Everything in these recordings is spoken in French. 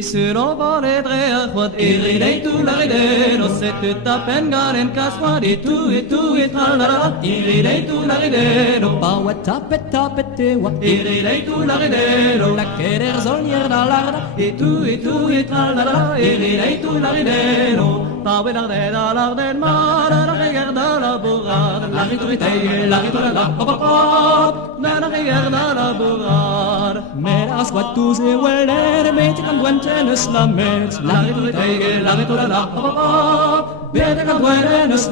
sur les dreachot, iridei tout la ride, no c'est ta peine garen kaswa, et tout, et tralala, iridei tout la ride, no pawa tapet te wa, iridei tout la ride, no la querer zonier da larda, et tout, et tralala, iridei tout la ride, no pawa da larda, mara, la regarda la bourrade, la ritorite, la pop, la regarda la bourrade, mais la soit tous et weller, mais tu can duentenes la met, la ritorite, la pop, bete can duentenes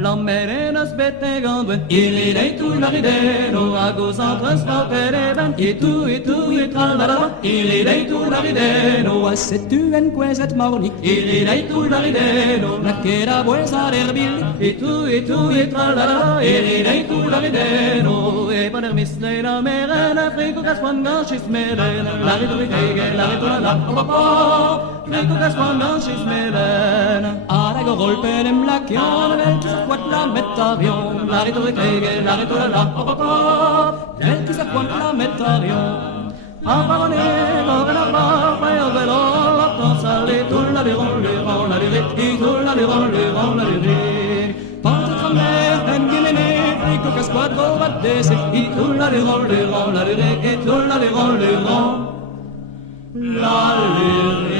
la merenas bete ganduen, iridei tout la ride, no agos entres pa pereben, et tout, et tralala, iridei tout la ride, no aset tu en queset morni, iridei tout la ride, no la quera buesa derbil, et tout, et tralala, iridei tout la ride, no e paner misle la merena, frigo caswan ganchis merena, la ritorite, la pop, frigo caswan ganchis merena, arago golpenem la chiona, vel sa quat la metarion, la ritorite, la pop, vel sa quat la metarion. Apparone, la barba, e velo, la pensale, tout la liron, la lirite, tout la liron, la lirite. Porte trammer, en guiméné, frigo casquad, vobat dese, et tout la liron, la lirite, et tout la liron, la lirite.